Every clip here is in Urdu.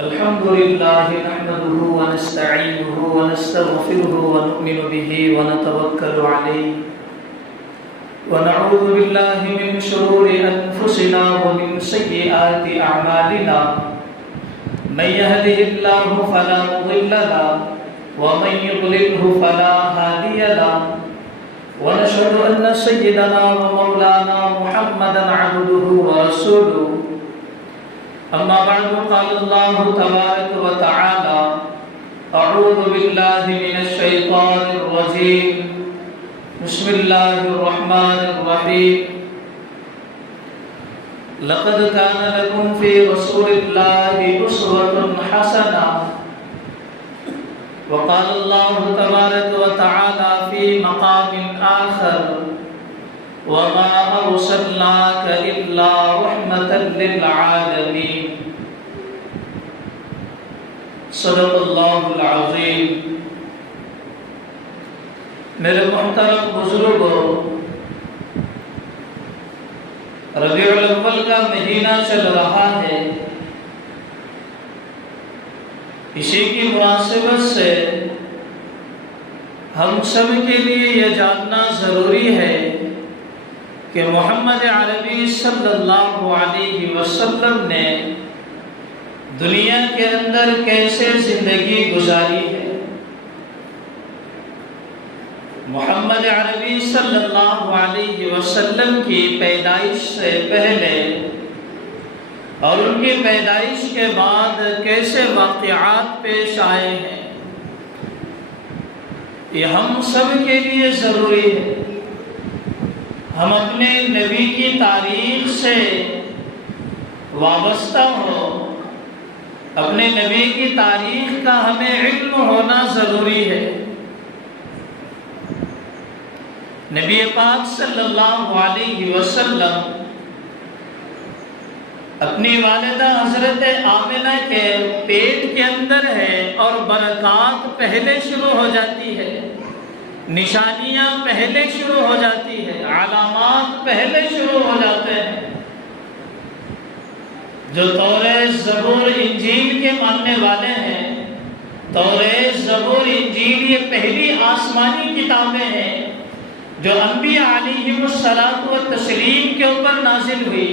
الحمد لله نحمده ونستعينه ونستغفره ونؤمن به ونتوكل عليه ونعوذ بالله من شرور أنفسنا ومن سيئات أعمالنا من يهده الله فلا مضل له ومن يضلله فلا هادي له ونشهد أن سيدنا ومولانا محمدا عبده ورسوله أما بعد قال الله تبارك وتعالى أعوذ بالله من الشيطان الرجيم بسم الله الرحمن الرحيم لقد كان لكم في رسول الله أسوة حسنة وقال الله تبارك وتعالى في مقام آخر وما أرسلناك إلا رحمة للعالمين صدق الله العظيم میرے محترم بزرگوں، ربیع الاول کا مہینہ چل رہا ہے۔ اسی کی مناسبت سے ہم سب کے لیے یہ جاننا ضروری ہے کہ محمد عربی صلی اللہ علیہ وسلم نے دنیا کے اندر کیسے زندگی گزاری ہے۔ محمد عربی صلی اللہ علیہ وسلم کی پیدائش سے پہلے اور ان کی پیدائش کے بعد کیسے واقعات پیش آئے ہیں، یہ ہم سب کے لیے ضروری ہے۔ ہم اپنے نبی کی تاریخ سے وابستہ ہو، اپنے نبی کی تاریخ کا ہمیں علم ہونا ضروری ہے۔ نبی پاک صلی اللہ علیہ وسلم اپنی والدہ حضرت آمنہ کے پیٹ کے اندر ہے اور برکات پہلے شروع ہو جاتی ہے، نشانیاں پہلے شروع ہو جاتی ہے، علامات پہلے شروع ہو جاتے ہیں۔ جو توریت زبور انجیل کے ماننے والے ہیں، توریت زبور انجیل یہ پہلی آسمانی کتابیں ہیں جو انبیاء علیہم الصلاۃ والتسلیم کے اوپر نازل ہوئی،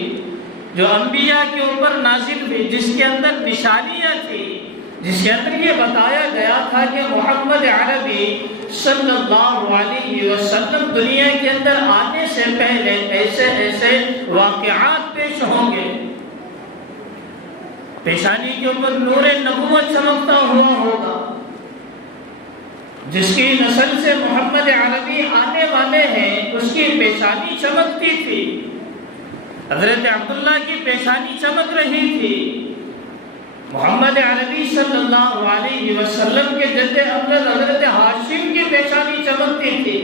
جو انبیاء کے اوپر نازل ہوئی، جس کے اندر نشانیاں تھی، جس کے اندر یہ بتایا گیا تھا کہ محمد عربی صلی اللہ علیہ وسلم دنیا کے اندر آنے سے پہلے ایسے ایسے واقعات پیش ہوں گے۔ پیشانی کے اوپر نور نبوت چمکتا ہوا ہوگا، جس کی نسل سے محمد عربی آنے والے ہیں، اس کی پیشانی چمکتی تھی۔ حضرت عبداللہ کی پیشانی چمک رہی تھی، محمد عربی صلی اللہ علیہ وسلم کے جد امجد حضرت ہاشم کی پیشانی چمکتی تھی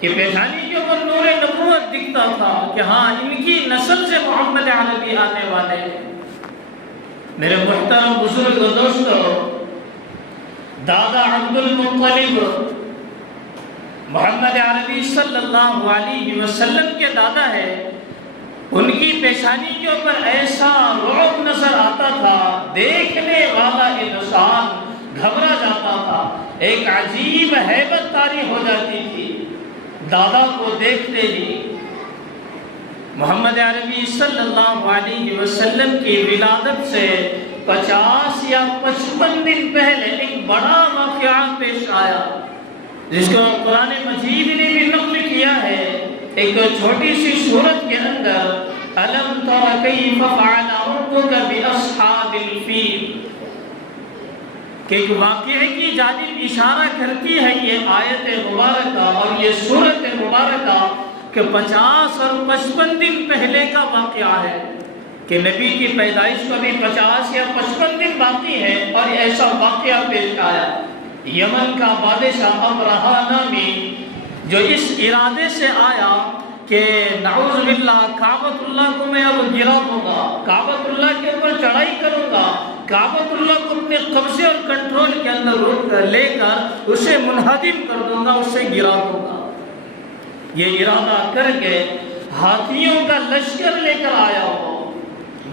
کہ پیشانی کے اوپر نور نبوت دکھتا تھا کہ ہاں ان کی نسل سے محمد عربی آنے والے ہیں۔ میرے محترم بزرگ دوستو، دادا عبد المطلب محمد عربی صلی اللہ علیہ وسلم کے دادا ہے، ان کی پیشانی کے اوپر ایسا رعب نظر آتا تھا، دیکھنے والا انسان گھبرا جاتا تھا، ایک عجیب ہیبت طاری ہو جاتی تھی دادا کو دیکھتے ہی۔ محمد عربی صلی اللہ علیہ وسلم کی ولادت سے 50 یا 55 دن پہلے ایک بڑا واقعہ پیش آیا، جس کو قرآن مجید نے بھی نقل کیا ہے۔ ایک چھوٹی سی سورت کے اندر أَلَمْ تَرَ كَيْفَ فَعَلَ رَبُّكَ بِأَصْحَابِ الْفِيلِ کہ ایک واقعے کی جانب اشارہ کرتی ہے یہ آیت مبارکہ اور یہ سورت مبارکہ کہ 50 اور 55 دن پہلے کا واقعہ ہے کہ نبی کی پیدائش کو بھی 50 یا 55 دن باقی ہے اور ایسا واقعہ پیش آیا۔ یمن کا بادشاہ ابرہہ نامی جو اس ارادے سے آیا کہ نعوذ باللہ کعبۃ اللہ کو میں اب گرا دوں گا، کعبۃ اللہ کے اوپر چڑھائی کروں گا، کعبۃ اللہ کو اپنے قبضے اور کنٹرول کے اندر لے کر اسے منہدم کر دوں گا، اسے گرا دوں گا۔ یہ ارادہ کر کے ہاتھیوں کا لشکر لے کر آیا ہو،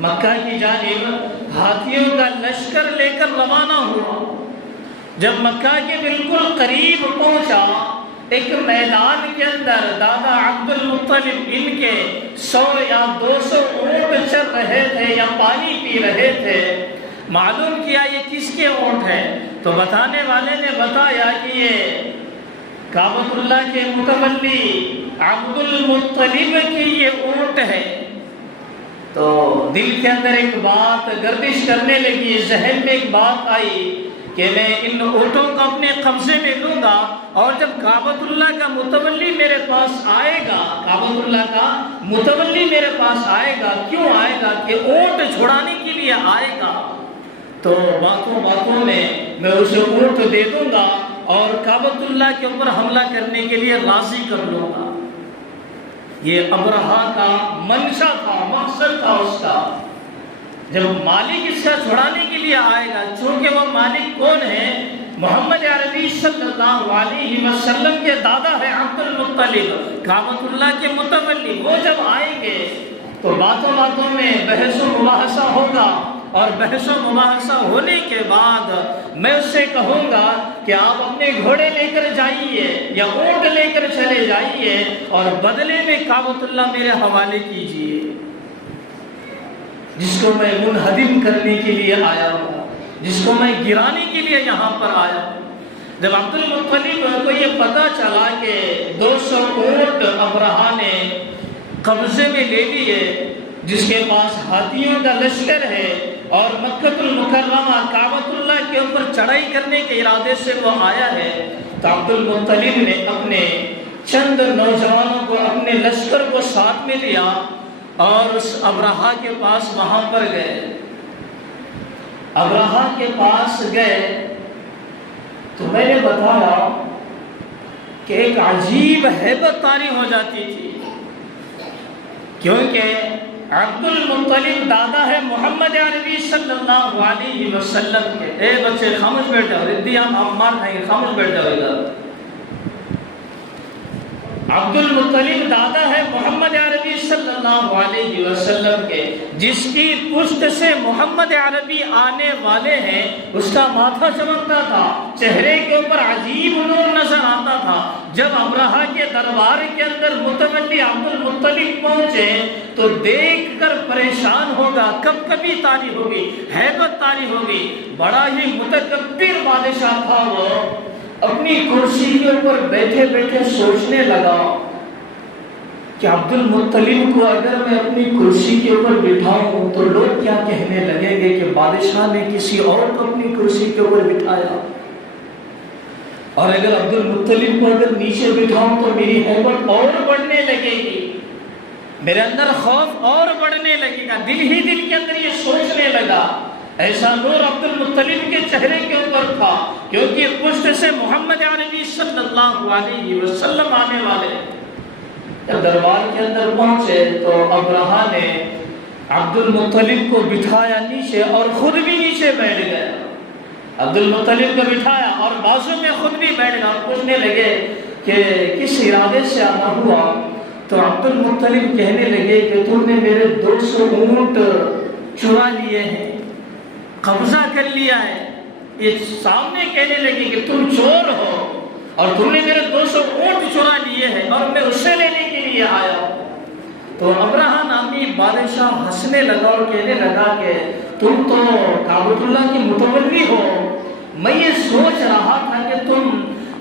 مکہ کی جانب ہاتھیوں کا لشکر لے کر روانہ ہوا۔ جب مکہ کے بالکل قریب پہنچا، ایک میدان کے اندر دادا عبد المطلب ان کے 100 یا 200 اونٹ چر رہے تھے یا پانی پی رہے تھے۔ معلوم کیا یہ کس کے اونٹ ہیں، تو بتانے والے نے بتایا کہ یہ کعبۃ اللہ کے متولی عبد المطلب کی یہ اونٹ ہے۔ تو دل کے اندر ایک بات گردش کرنے لگی، ذہن میں ایک بات آئی کہ میں ان اونٹوں کو اپنے قبضے میں لوں گا، اور جب کعبۃ اللہ کا متولی میرے پاس آئے گا، کعبۃ اللہ کا متولی میرے پاس آئے گا، کیوں آئے گا کہ اونٹ چھڑانے کے لیے آئے گا، تو باتوں باتوں میں اسے اونٹ دے دوں گا اور کعبۃ اللہ کے اوپر حملہ کرنے کے لیے راضی کر لوں گا۔ یہ ابرہہ کا منشا تھا، مقصد تھا اس کا۔ جب مالک اس کا چھڑانے کے لیے آئے گا، چونکہ وہ مالک کون ہے؟ محمد عربی صلی اللہ علیہ وسلم کے دادا ہے عبد المطلب، کعبۃ اللہ کے متولی۔ وہ جب آئیں گے تو باتوں باتوں میں بحث و مباحثہ ہوگا، اور بحث و مباحثہ ہونے کے بعد میں اس سے کہوں گا کہ آپ اپنے گھوڑے لے کر جائیے یا اونٹ لے کر چلے جائیے، اور بدلے میں کعبۃ اللہ میرے حوالے کیجیے، جس کو میں منہدم کرنے کے لیے آیا ہوں، جس کو میں گرانے کے لیے یہاں پر آیا ہوں۔ جب عبد المطلب کو یہ پتا چلا کہ 200 اونٹ ابرہہ نے قبضے میں لے لیے، جس کے پاس ہاتھیوں کا لشکر ہے، اور مکہ المکرمہ کعبۃ اللہ کے اوپر چڑھائی کرنے کے ارادے سے وہ آیا ہے، تو عبد المطلب نے اپنے چند نوجوانوں کو، اپنے لشکر کو ساتھ میں لیا اور اس ابرہہ کے پاس وہاں پر گئے۔ ابرہہ کے پاس گئے تو میں نے بتایا کہ ایک عجیب ہیبت طاری ہو جاتی تھی، کیونکہ عبد المطلب دادا ہے محمد عربی صلی اللہ علیہ وسلم کے۔ اے بچے خاموش بیٹھ جاؤ، ردی ہم مار کھائیں گے، خاموش بیٹھ جاؤ ادھر۔ عبد المطلب دادا ہے محمد عربی صلی اللہ علیہ وسلم کے، جس کی پشت سے محمد عربی آنے والے ہیں، اس کا ماتھا چمکتا تھا، چہرے کے اوپر عجیب نور نظر آتا تھا۔ جب ابرہہ کے دربار کے اندر متولی عبد المطلب پہنچے تو دیکھ کر پریشان ہوگا، کب کبھی طاری ہوگی، ہیبت طاری ہوگی۔ بڑا ہی متکبر بادشاہ تھا وہ، اپنی کرسی کے اوپر بیٹھے بیٹھے سوچنے لگا کہ عبد المطلب کو اگر میں اپنی کرسی کے اوپر بٹھاؤں تو لوگ کیا کہنے لگیں گے کہ بادشاہ نے کسی اور کو اپنی کرسی کے اوپر بٹھایا، اور اگر عبد المطلب کو اگر نیچے بٹھاؤں تو میری ہیبت اور بڑھنے لگے گی، میرے اندر خوف اور بڑھنے لگے گا۔ دل ہی دل کے اندر یہ سوچنے لگا۔ ایسا نور عبد المطلب کے چہرے کے اوپر تھا، کیونکہ پشت سے محمد عربی صلی اللہ علیہ وسلم آنے والے۔ جب دربار کے اندر پہنچے تو ابرہہ نے عبد المطلب کو بٹھایا نیچے اور خود بھی نیچے بیٹھ گیا۔ عبد المطلب کو بٹھایا اور بازو میں خود بھی بیٹھ گیا، اور پوچھنے لگے کہ کس ارادے سے آنا ہوا؟ تو عبد المطلب کہنے لگے کہ تم نے میرے 200 اونٹ چرا لیے ہیں، قبضہ کر لیا ہے۔ یہ سامنے کہنے لگے کہ تم چور ہو اور تم نے میرے 200 اونٹ چرا لیے ہیں اور میں اسے لینے کے لیے آیا ہوں۔ تو ابرہہ نامی بادشاہ ہنسنے لگا اور کہنے لگا کہ تم تو کعبۃ اللہ کی متولی ہو، میں یہ سوچ رہا تھا کہ تم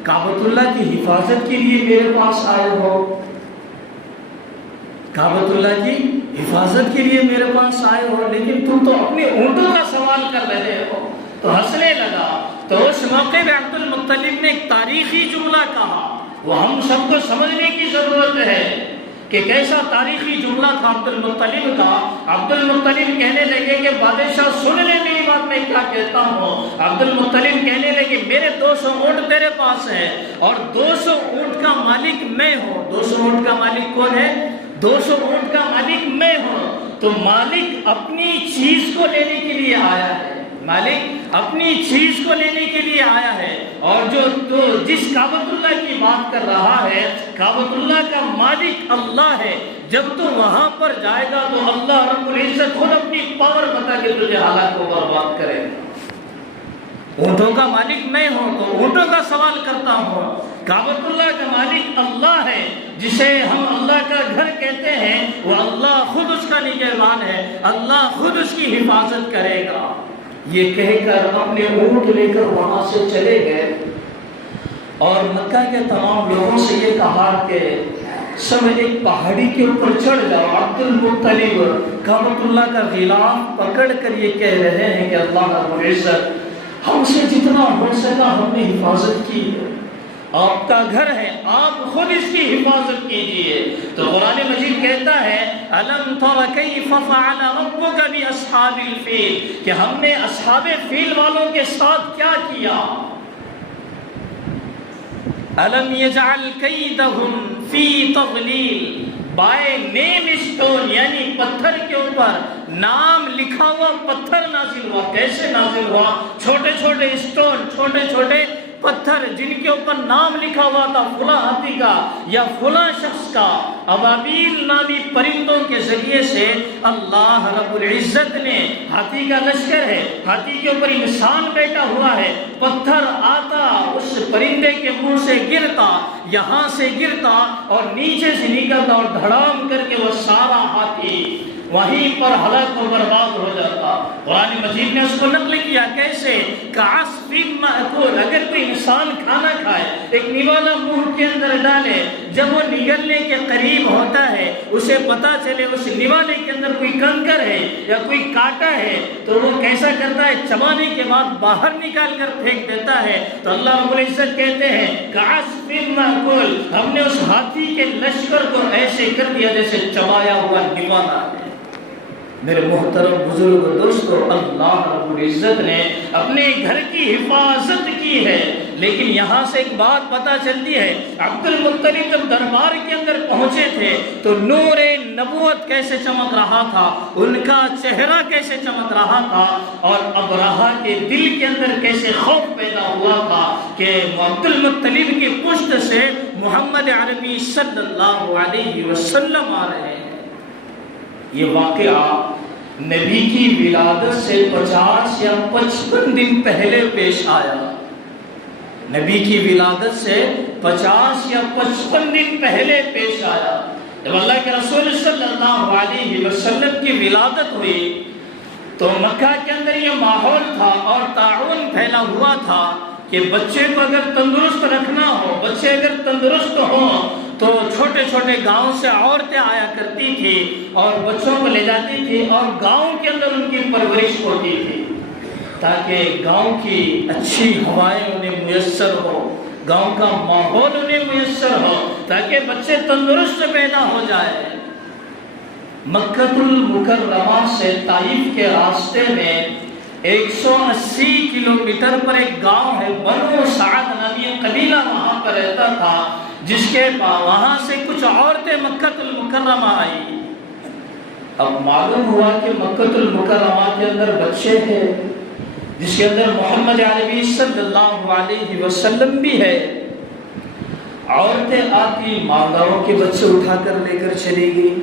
کعبۃ اللہ کی حفاظت کے لیے میرے پاس آئے ہو، کعبۃ اللہ کی حفاظت کے لیے میرے پاس آئے ہو، لیکن تم تو اپنے اونٹوں کا سوال کر رہے ہو۔ تو ہنسنے لگا۔ تو اس موقع پہ عبد المطلب نے ایک تاریخی جملہ کہا، وہ ہم سب کو سمجھنے کی ضرورت ہے کہ کیسا تاریخی جملہ تھا عبد المطلب کا۔ عبد المطلب کہنے لگے کہ بادشاہ سن لے میری بات میں کیا کہتا ہوں۔ عبد المطلب کہنے لگے میرے 200 اونٹ تیرے پاس ہیں اور 200 اونٹ کا مالک میں ہوں۔ 200 اونٹ کا مالک کون ہے؟ 200 اونٹ کا مالک میں ہوں۔ تو مالک اپنی چیز کو لینے کے لیے آیا ہے، مالک اپنی چیز کو لینے کے لیے آیا ہے، اور جو جس کعبۃ اللہ کی بات کر رہا ہے، کعبۃ اللہ کا مالک اللہ ہے۔ جب تو وہاں پر جائے گا تو اللہ رب العزت خود اپنی پاور بتا کے تجھے حالات کو برباد کرے گا۔ اونٹوں کا مالک میں ہوں تو اونٹوں کا سوال کرتا ہوں، کعبۃ اللہ کا مالک اللہ ہے، جسے ہم اللہ کا گھر کہتے ہیں، وہ اللہ خود اس کا نگہبان ہے، اللہ خود اس کی حفاظت کرے گا۔ یہ کہہ کر اپنے اونٹ لے کر وہاں سے چلے گئے، اور مکہ کے تمام لوگوں سے یہ کہا کہ سب ایک پہاڑی کے اوپر چڑھ جاؤ۔ عبد المطلب کعبۃ اللہ کا غلاف پکڑ کر یہ کہہ رہے ہیں کہ اللہ رب العزت ہم سے جتنا ہو سکا ہم نے حفاظت کی ہے، آپ کا گھر ہے، آپ خود اس کی حفاظت کیجئے۔ تو قرآن مجید کہتا ہے أَلَمْ تَرَ كَيْفَ فَعَلَ رَبُّكَ بِأَصْحَابِ الْفِيلِ، کہ ہم نے اصحاب فیل والوں کے ساتھ کیا کیا۔ أَلَمْ يَجْعَلْ كَيْدَهُمْ فِي تَضْلِيلٍ، بائی نیم اسٹون یعنی پتھر کے اوپر نام لکھا ہوا پتھر نازل ہوا۔ کیسے نازل ہوا؟ چھوٹے چھوٹے اسٹون، چھوٹے چھوٹے پتھر جن کے اوپر نام لکھا ہوا تھا فلاں ہاتھی کا یا فلاں شخص کا، ابابیل نامی پرندوں کے ذریعے سے اللہ رب العزت نے، ہاتھی کا لشکر ہے، ہاتھی کے اوپر انسان بیٹھا ہوا ہے، پتھر آتا اس پرندے کے منہ سے گرتا، یہاں سے گرتا اور نیچے سے نکلتا اور دھڑام کر کے وہ سارا ہاتھی وہیں پر ہلاک و برباد ہو جاتا۔ قرآن مجید نے اس کو نقل کیا کیسے؟ کعصف مأکول، اگر کوئی انسان کھانا کھائے، ایک نوالا منہ کے اندر ڈالے، جب وہ نگلنے کے قریب ہوتا ہے اسے پتا چلے اس نوالے کے اندر کوئی کنکر ہے یا کوئی کانٹا ہے تو وہ کیسا کرتا ہے؟ چبانے کے بعد باہر نکال کر پھینک دیتا ہے۔ تو اللہ رب العزت کہتے ہیں کعصف مأکول، ہم نے اس ہاتھی کے لشکر کو ایسے کر دیا جیسے چبایا ہوا نوالا ہے۔ میرے محترم بزرگ دوستو، اللہ رب العزت نے اپنے گھر کی حفاظت کی ہے، لیکن یہاں سے ایک بات پتہ چلتی ہے، عبد المطلب جب دربار کے اندر پہنچے تھے تو نور نبوت کیسے چمک رہا تھا، ان کا چہرہ کیسے چمک رہا تھا، اور ابرہہ کے دل کے اندر کیسے خوف پیدا ہوا تھا کہ عبد المطلب کی پشت سے محمد عربی صلی اللہ علیہ وسلم آ رہے ہیں۔ یہ واقعہ نبی کی ولادت سے 50 یا 55 دن پہلے پیش آیا۔ نبی کی ولادت سے 50 یا 55 دن پہلے پیش آیا۔ جب اللہ کے رسول صلی اللہ علیہ وسلم کی ولادت ہوئی تو مکہ کے اندر یہ ماحول تھا اور طاعون پھیلا ہوا تھا کہ بچے کو اگر تندرست رکھنا ہو، بچے اگر تندرست ہوں تو چھوٹے چھوٹے گاؤں سے عورتیں آیا کرتی تھی اور بچوں کو لے جاتی تھی اور گاؤں کے اندر ان کی پرورش ہوتی تھی تاکہ گاؤں کی اچھی ہوائیں انہیں میسر ہو، گاؤں کا ماحول انہیں میسر ہو تاکہ بچے تندرست پیدا ہو جائے۔ مکہ المکرمہ سے طائف کے راستے میں 180 کلومیٹر پر ایک گاؤں ہے، بنو سعد نامی قبیلہ وہاں پر رہتا تھا، جس کے وہاں سے کچھ عورتیں مکہ المکرمہ آئی۔ اب معلوم ہوا کہ مکہ المکرمہ کے اندر بچے ہیں جس کے اندر محمد عربی صلی اللہ علیہ وسلم بھی ہے۔ عورتیں آتی، مالداروں کے بچے اٹھا کر لے کر چلی گئی،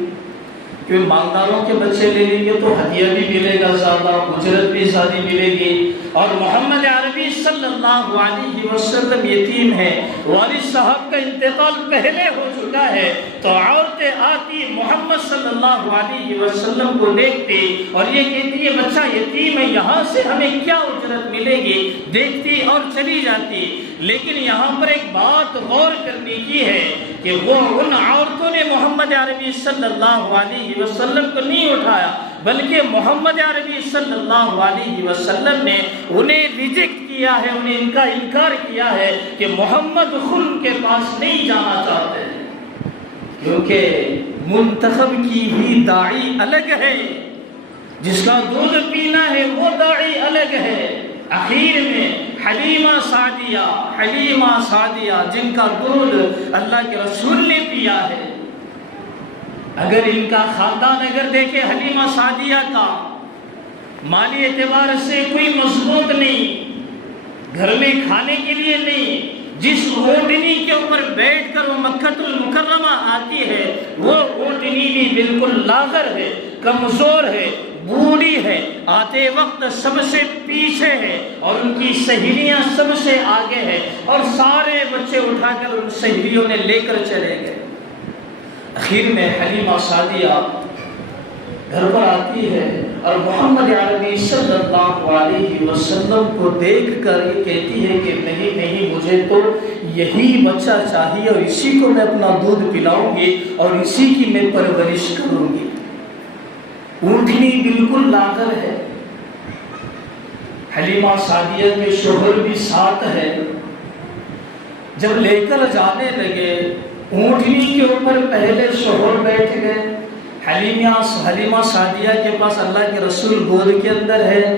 کیونکہ مالداروں کے بچے لے لیں گے تو ہدیہ بھی ملے گا زیادہ، اجرت بھی زیادہ ملے گی، اور محمد عربی صلی اللہ علیہ وسلم یتیم ہے، والد صاحب کا انتقال پہلے ہو چکا ہے، تو عورتیں آتی محمد صلی اللہ علیہ وسلم کو دیکھتی اور یہ کہتی ہے بچہ یتیم ہے، یہاں سے ہمیں کیا اجرت ملے گی، دیکھتی اور چلی جاتی۔ لیکن یہاں پر ایک بات غور کرنے کی ہے کہ وہ ان عورتوں نے محمد عربی صلی اللہ علیہ وسلم کو نہیں اٹھایا، بلکہ محمد عربی صلی اللہ علیہ وسلم نے انہیں ریجیکٹ کیا ہے، انہیں انکار کیا ہے کہ محمد خود ان کے پاس نہیں جانا چاہتے، کیونکہ منتخب کی بھی داعی الگ ہے، جس کا دودھ پینا ہے وہ داعی الگ ہے۔ آخر میں حلیمہ سعدیہ جن کا دودھ اللہ کے رسول نے پیا ہے، اگر ان کا خاندان اگر دیکھے حلیمہ سعدیہ کا مالی اعتبار سے کوئی مضبوط نہیں، گھر میں کھانے کے لیے نہیں، جس اونٹنی کے اوپر بیٹھ کر وہ مکہ المکرمہ آتی ہے وہ اونٹنی بھی بالکل لاغر ہے، کمزور ہے، بوڑھی ہے، آتے وقت سب سے پیچھے ہے، اور ان کی سہیلیاں سب سے آگے ہے، اور سارے بچے اٹھا کر ان سہیلیوں نے لے کر چلے گئے۔ آخر میں حلیمہ سعدیہ گھر پر آتی ہے اور محمد عربی صلی اللہ علیہ وسلم کو دیکھ کر یہ کہتی ہے کہ نہیں، مجھے تو یہی بچہ چاہیے، اور اسی کو میں اپنا دودھ پلاؤں گی اور اسی کی میں پرورش کروں گی۔ اونٹنی بالکل لاغر ہے، حلیمہ سعدیہ کے شوہر بھی ساتھ ہے۔ جب لے کر جانے لگے، اونٹنی کے اوپر پہلے شوہر بیٹھ گئے، حلیمہ سعدیہ کے پاس اللہ کے رسول گود کے اندر ہے۔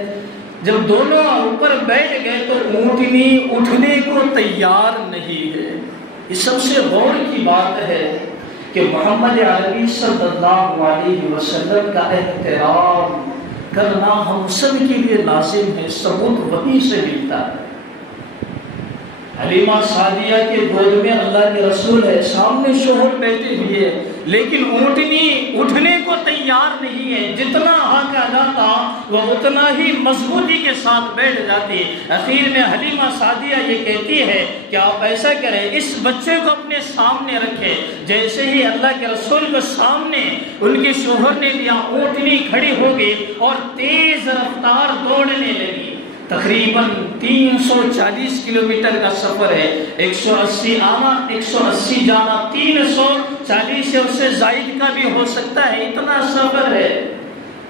جب دونوں اوپر بیٹھ گئے تو اونٹنی اٹھنے کو تیار نہیں ہے۔ یہ سب سے غور کی بات ہے کہ محمد عربی صلی اللہ علیہ وسلم کا احترام کرنا ہم سب کے لیے لازم ہے، ثبوت وہیں سے ملتا ہے۔ حلیمہ سعدیہ کے گود میں اللہ کے رسول ہے، سامنے شوہر بیٹھے ہوئے، لیکن اونٹنی اٹھنے کو تیار نہیں ہے۔ جتنا حق ادا تھا وہ اتنا ہی مضبوطی کے ساتھ بیٹھ جاتی۔ اخیر میں حلیمہ سعدیہ یہ کہتی ہے کہ آپ ایسا کریں، اس بچے کو اپنے سامنے رکھیں۔ جیسے ہی اللہ کے رسول کو سامنے ان کے شوہر نے لیا، اونٹنی کھڑی ہو گئی اور تیز رفتار دوڑنے لگی۔ تقریباً 340 کلومیٹر کا سفر ہے، 180 آنا 180 جانا، 340 سے اس سے زائد کا بھی ہو سکتا ہے، اتنا سفر ہے۔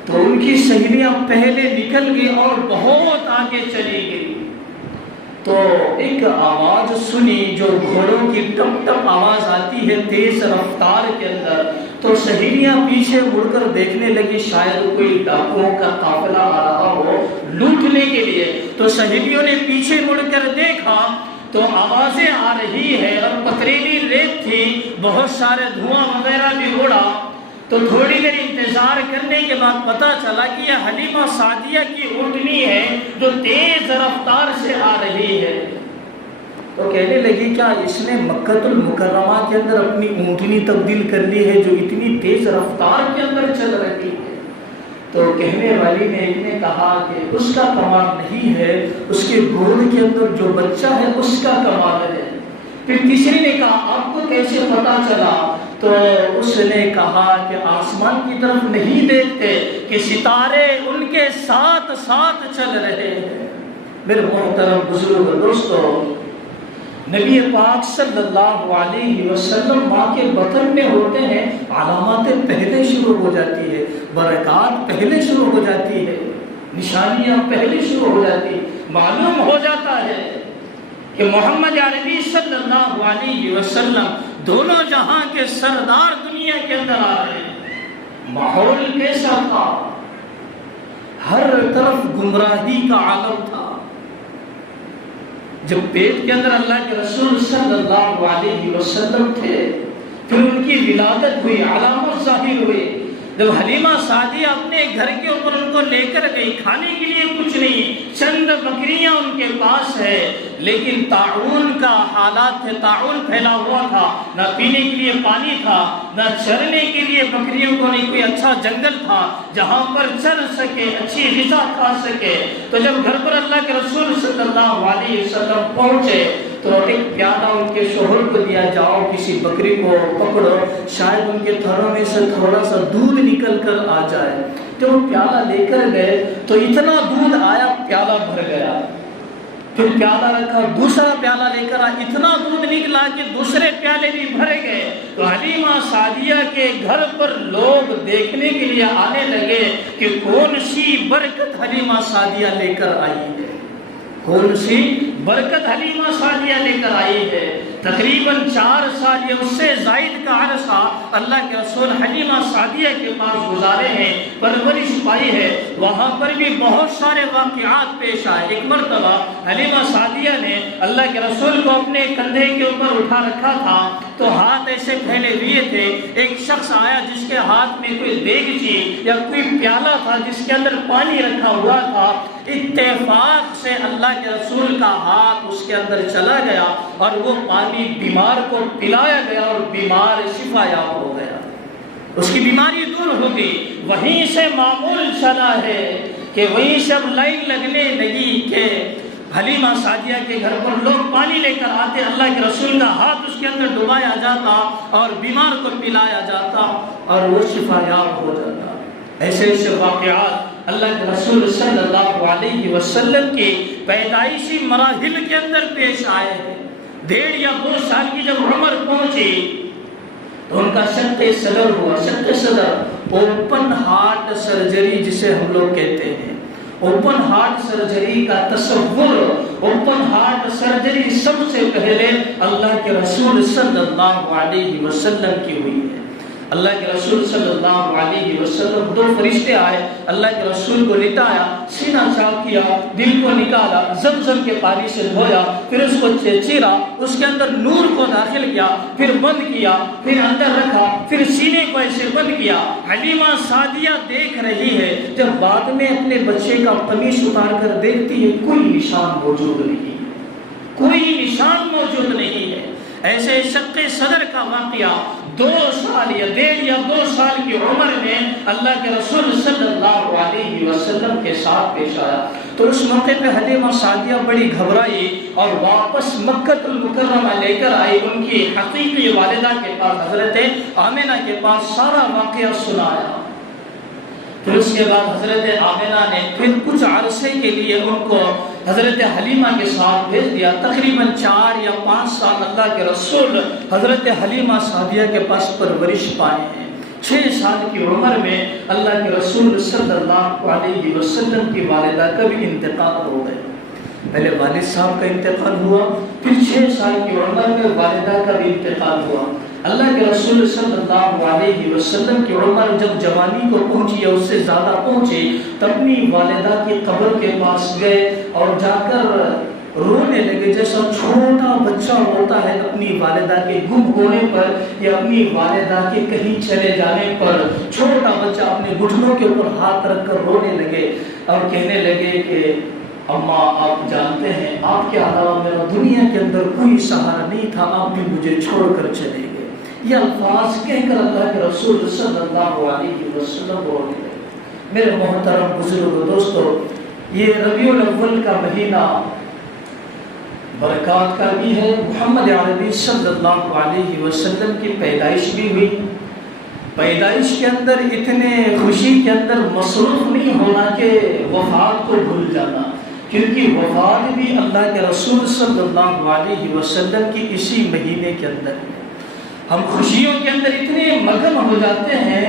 تو ان کی سہیلیاں پہلے نکل گئی اور بہت آگے چلی گئی۔ تو ایک آواز سنی جو گھوڑوں کی ٹپ ٹپ آواز آتی ہے تیز رفتار کے اندر، تو سہیلیاں پیچھے مڑ کر دیکھنے لگی، شاید کوئی ڈاکوؤں کا قافلہ آ رہا ہو لوٹنے کے لیے۔ تو سہیلیوں نے پیچھے مڑ کر دیکھا تو آوازیں آ رہی ہے اور پتریلی ریت تھی، بہت سارے دھواں وغیرہ بھی اڑا۔ تو تھوڑی دیر انتظار کرنے کے بعد پتہ چلا کہ یہ حلیمہ سعدیہ کی اونٹنی ہے جو تیز رفتار سے آ رہی ہے۔ تو کہنے لگی کیا اس نے مکہ المکرمہ کے اندر اپنی اونٹنی تبدیل کر لی ہے جو اتنی تیز رفتار کے اندر چل رہی ہے؟ تو کہنے والی نے ایک نے کہا کہ اس کا کمال نہیں ہے، اس کے گود کے اندر جو بچہ ہے اس کا کمال ہے۔ پھر تیسری نے کہا آپ کو کیسے پتا چلا؟ تو اس نے کہا کہ آسمان کی طرف نہیں دیکھتے کہ ستارے ان کے ساتھ ساتھ چل رہے ہیں۔ میرے محترم بزرگ دوستو، نبی پاک صلی اللہ علیہ وسلم ماں کے بطن میں ہوتے ہیں، علاماتیں پہلے شروع ہو جاتی ہے، برکات پہلے شروع ہو جاتی ہے، نشانیاں پہلے شروع ہو جاتی، معلوم ہو جاتا ہے کہ محمد عربی صلی اللہ علیہ وسلم دونوں جہاں کے سردار دنیا کے اندر آ رہے ہیں۔ ماحول کیسا تھا؟ ہر طرف گمراہی کا عالم تھا۔ جب پیٹ کے اندر اللہ کے رسول صلی اللہ علیہ وسلم تھے، پھر ان کی ولادت ہوئی، علامت ظاہر ہوئی۔ جب حلیمہ سعدیہ اپنے گھر کے اوپر ان کو لے کر گئی، کھانے کے لیے کچھ نہیں، چند بکریاں ان کے پاس ہے، لیکن طاعون کا حالات تھے، طاعون پھیلا ہوا تھا، نہ پینے کے لیے پانی تھا، نہ چرنے کے لیے بکریوں کو نہیں کوئی اچھا جنگل تھا جہاں پر چر سکے، اچھی غذا کھا سکے۔ تو جب گھر پر اللہ کے رسول صلی اللہ علیہ وسلم پہنچے تو ایک پیالہ ان کے شوہر کو دیا، جاؤ کسی بکری کو پکڑو، شاید ان کے تھروں میں سے تھوڑا سا دودھ نکل کر آ جائے۔ تو وہ پیالہ لے کر گئے تو اتنا دودھ آیا، پیالہ بھر گیا۔ پھر پیالہ رکھا، دوسرا پیالہ لے کر آیا، اتنا دودھ نکلا کہ دوسرے پیالے بھی بھرے گئے۔ تو حلیمہ سعدیہ کے گھر پر لوگ دیکھنے کے لیے آنے لگے کہ کون سی برکت حلیمہ سعدیہ لے کر آئی ہے۔ کون سی برکت حلیمہ سعدیہ لے کر آئی ہے؟ تقریباً 4 سال یا اس سے زائد کا عرصہ اللہ کے رسول حلیمہ سعدیہ کے پاس گزارے ہیں، پرورش پائی ہے۔ وہاں پر بھی بہت سارے واقعات پیش آئے۔ ایک مرتبہ حلیمہ سعدیہ نے اللہ کے رسول کو اپنے کندھے کے اوپر اٹھا رکھا تھا، تو ہاتھ ایسے پھیلے ہوئے تھے۔ ایک شخص آیا جس کے ہاتھ میں کوئی دیگچی یا کوئی پیالہ تھا جس کے اندر پانی رکھا ہوا تھا۔ اتفاق سے اللہ کے رسول کا ہاتھ اس کے اندر چلا گیا اور وہ پانی بیمار کو پلایا گیا اور بیمار شفا یاب ہو گیا، اس کی بیماری دور ہو گئی۔ وہیں سے معمول چلا ہے کہ وہیں سے اب لائن لگنے لگی کہ حلیمہ سعدیہ کے گھر پر لوگ پانی لے کر آتے، اللہ کے رسول کا ہاتھ اس کے اندر ڈبایا جاتا اور بیمار کو پلایا جاتا اور وہ شفا یاب ہو جاتا۔ ایسے ایسے واقعات اللہ کے رسول صلی اللہ علیہ وسلم کی پیدائشی مراحل کے اندر پیش آئے ہیں۔ 1.5 یا 2 سال کی جب عمر پہنچی تو ان کا شق صدر ہوا۔ شق صدر اوپن ہارٹ سرجری جسے ہم لوگ کہتے ہیں۔ اوپن ہارٹ سرجری کا تصور، اوپن ہارٹ سرجری سب سے پہلے اللہ کے رسول صلی اللہ علیہ وسلم کی ہوئی ہے۔ اللہ کے رسول صلی اللہ علیہ وسلم 2 فرشتے آئے، اللہ کے رسول کو لٹایا، سینہ چاک کیا، دل کو نکالا، زمزم کے پانی سے دھویا، پھر اس کو چیرا، اس کے اندر نور کو داخل کیا، پھر بند کیا، پھر اندر رکھا، پھر سینے کو ایسے بند کیا۔ حلیمہ سعدیہ دیکھ رہی ہے، جب بعد میں اپنے بچے کا قمیص اتار کر دیکھتی ہے کوئی نشان موجود نہیں، کوئی نشان موجود نہیں ہے۔ ایسے شق صدر کا واقعہ 2 سال یا 1.5 یا 2 سال کی عمر میں اللہ کے رسول صلی اللہ علیہ وسلم کے ساتھ پیش آیا۔ تو اس موقع پہ حلیمہ سعدیہ بڑی گھبرائی اور واپس مکہ المکرمہ لے کر آئی ان کی حقیقی والدہ کے پاس، حضرت آمنہ کے پاس سارا واقعہ سنایا۔ پھر اس کے بعد حضرت آمنہ نے پھر کچھ عرصے کے لیے ان کو حضرت حلیمہ کے ساتھ بھیج دیا۔ تقریباً 4 یا 5 سال اللہ کے رسول حضرت حلیمہ سعدیہ کے پاس پرورش پائے ہیں۔ 6 سال کی عمر میں اللہ کے رسول صلی اللہ علیہ وسلم کی والدہ کا بھی انتقال ہو گیا۔ پہلے والد صاحب کا انتقال ہوا، پھر 6 سال کی عمر میں والدہ کا بھی انتقال ہوا۔ اللہ کے رسول صلی اللہ علیہ وسلم کی عمر جب جوانی کو پہنچی یا اس سے زیادہ پہنچی تو اپنی والدہ کی قبر کے پاس گئے اور جا کر رونے لگے، جیسا چھوٹا بچہ ہوتا ہے اپنی والدہ کے گم ہونے پر یا اپنی والدہ کے کہیں چلے جانے پر۔ چھوٹا بچہ اپنے گھٹنوں کے اوپر ہاتھ رکھ کر رونے لگے اور کہنے لگے کہ اماں آپ جانتے ہیں آپ کے علاوہ میرا دنیا کے اندر کوئی سہارا نہیں تھا، آپ بھی مجھے چھوڑ کر چلے گئے۔ یہ الفاظ کہہ کر اللہ کے رسول صلی اللہ علیہ وسلم رونے لگے۔ میرے محترم بزرگ دوستو، یہ ربیع الاول کا مہینہ برکات کا بھی ہے۔ محمد عربی صلی اللہ علیہ وسلم کی پیدائش بھی ہوئی۔ پیدائش کے اندر اتنے خوشی کے اندر مصروف نہیں ہونا کہ وفات کو بھول جانا، کیونکہ وفات بھی اللہ کے رسول صلی اللہ علیہ وسلم کی اسی مہینے کے اندر ہے۔ ہم خوشیوں کے اندر اتنے مگن ہو جاتے ہیں،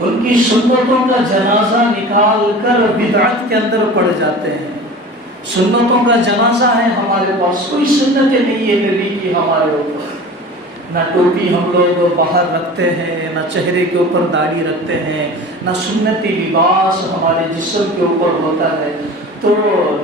ان کی سنتوں کا جنازہ نکال کر بدعت کے اندر پڑ جاتے ہیں۔ سنتوں کا جنازہ ہے ہمارے پاس، کوئی سنتیں نہیں ہے نبی کی ہمارے اوپر، نہ ٹوپی ہم لوگ باہر رکھتے ہیں، نہ چہرے کے اوپر داڑھی رکھتے ہیں، نہ سنتی لباس ہمارے جسم کے اوپر ہوتا ہے۔ تو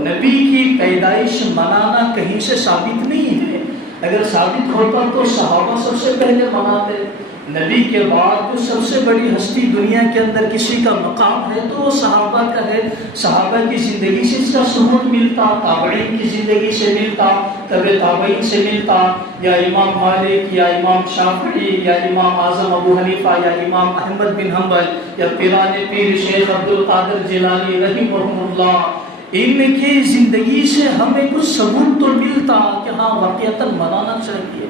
نبی کی پیدائش منانا کہیں سے ثابت نہیں ہے۔ اگر ثابت ہوتا تو صحابہ سب سے پہلے مناتے۔ نبی کے بعد جو سب سے بڑی ہستی دنیا کے اندر کسی کا مقام ہے تو وہ صحابہ کا ہے۔ صحابہ کی زندگی سے اس کا ثبوت ملتا، تابعین کی زندگی سے ملتا، تبع تابعین سے ملتا، یا امام مالک یا امام شافعی یا امام اعظم ابو حنیفہ یا امام احمد بن حنبل یا پیران پیر شیخ عبد القادر جیلانی رحمہ اللہ، ان کی زندگی سے ہمیں کچھ ثبوت تو ملتا کہ ہاں واقعتاً منانا چاہیے۔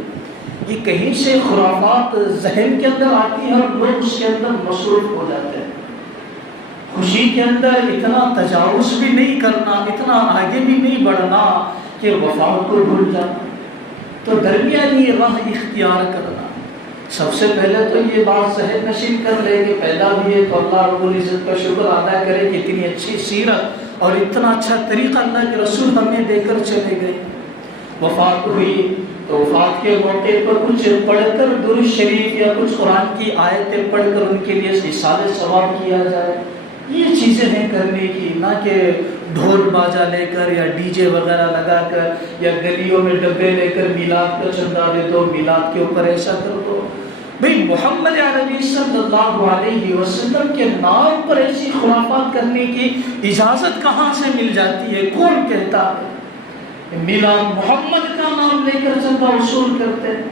یہ کہیں سے خرافات ذہن کے اندر آتی ہے اور لوگ اس کے اندر مصروف ہو جاتے ہیں۔ خوشی کے اندر اتنا تجاوز بھی نہیں کرنا، اتنا آگے بھی نہیں بڑھنا کہ وفات کو بھول جانا۔ تو درمیانی راہ اختیار کرنا۔ سب سے پہلے تو یہ بات ذہن نشین کر لے کہ پیدا بھی ہے تو اللہ رب العزت کا شکر ادا کرے کہ اتنی اچھی سیرت اور اتنا اچھا طریقہ اللہ کے رسول ہمیں دے کر چلے گئے. وفات ہوئی تو وفات کے موقع پر کچھ پڑھ کر درود شریف یا کچھ قرآن کی آیتیں پڑھ کر ان کے لیے اِیصال ثواب کیا جائے. یہ چیزیں ہیں کرنے کی، نہ کہ ڈھول باجا لے کر یا ڈی جے وغیرہ لگا کر یا گلیوں میں ڈبے لے کر میلاد کا چندہ دے دو، میلاد کے اوپر ایسا کر دو. بھئی محمد عربی صلی اللہ علیہ وسلم کے نام پر ایسی خرافات کرنے کی اجازت کہاں سے مل جاتی ہے؟ کون کہتا ہے؟ میلاد محمد کا نام لے کر چندہ وصول کرتے ہیں.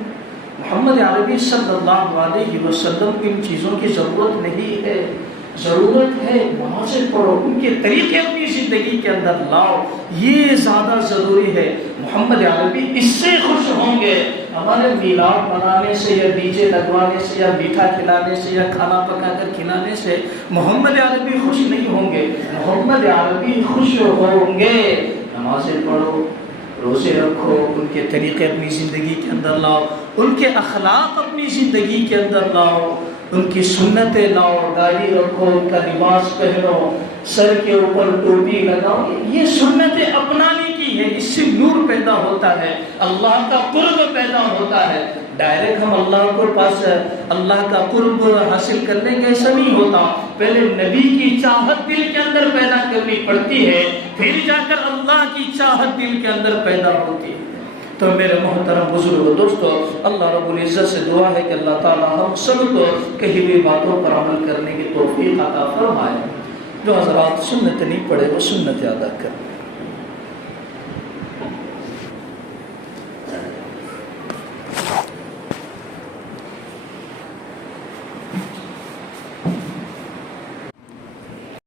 محمد عربی صلی اللہ علیہ وسلم کو ان چیزوں کی ضرورت نہیں ہے. ضرورت ہے نمازیں پڑھو، ان کے طریقے اپنی زندگی کے اندر لاؤ، یہ زیادہ ضروری ہے. محمد عربی اس سے خوش ہوں گے ہمارے میلاد منانے سے یا ڈی جے لگوانے سے یا میٹھا کھلانے سے یا کھانا پکا کر کھلانے سے. محمد عربی خوش نہیں ہوں گے. محمد عربی خوش ہوں گے نمازیں پڑھو، روزے رکھو، ان کے طریقے اپنی زندگی کے اندر لاؤ، ان کے اخلاق اپنی زندگی کے اندر لاؤ، ان کی سنتیں لاؤ، داڑھی رکھو، ان کا لباس پہنو، سر کے اوپر ٹوپی لگاؤ. یہ سنتیں اپنانے کی ہے، اس سے نور پیدا ہوتا ہے، اللہ کا قرب پیدا ہوتا ہے. ڈائریکٹ ہم اللہ کو پاس اللہ کا قرب حاصل کر لیں گے ایسا نہیں ہوتا. پہلے نبی کی چاہت دل کے اندر پیدا کرنی پڑتی ہے، پھر جا کر اللہ کی چاہت دل کے اندر پیدا ہوتی ہے. تو میرے محترم بزرگ دوستو، اللہ رب العزت سے دعا ہے کہ اللہ تعالی ہم سب کو کہی ہوئی باتوں پر عمل کرنے کی توفیق عطا فرمائے. جو حضرات سنت نہیں پڑھے وہ سنت ادا کریں.